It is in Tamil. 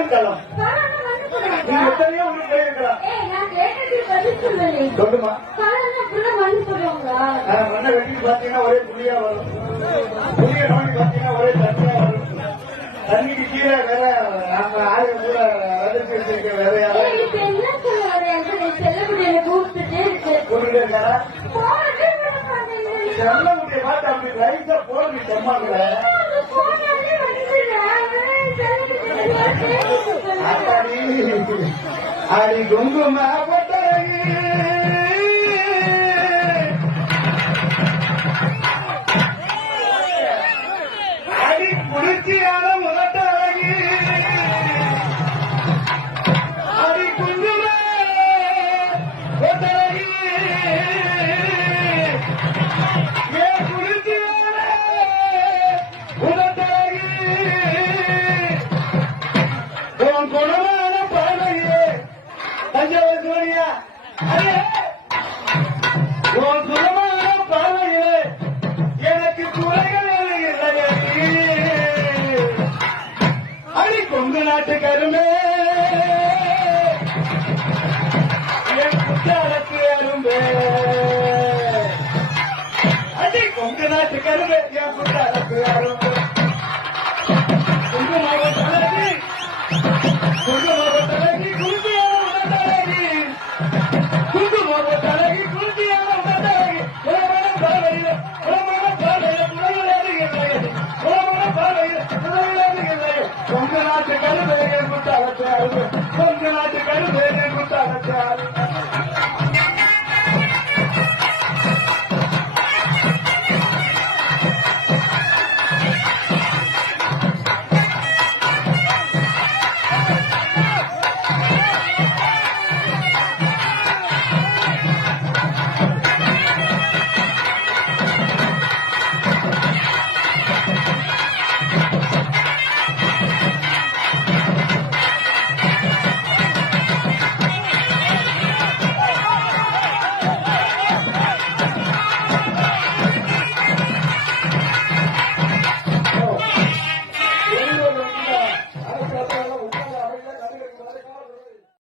பதிக்கலாம் நீங்க எத்தனையோ உங்களுக்கு போயிருக்கலாம் ஒரே புளியா வரும். புளிய நோண்டி ஒரே தண்ணியா வரும். தண்ணிக்கு கீழே வேற நம்ம ஆளு கூட. விதைச்சு செல்லக்கூடிய கூப்பிட்டுட்டே அடி தஞ்சாவூர் சிவனியா சுகமான பார்வையில் எனக்கு குறைகள் அடி கொங்கு நாட்டு கருமே. என் குற்றாலத்து அரும்பே. அடி கொங்கு நாட்டு கருமே என் குற்றாலத்து அரும்பே. கொங்கு மாவட்டம் கொங்கு ¡Tú, tú, tú!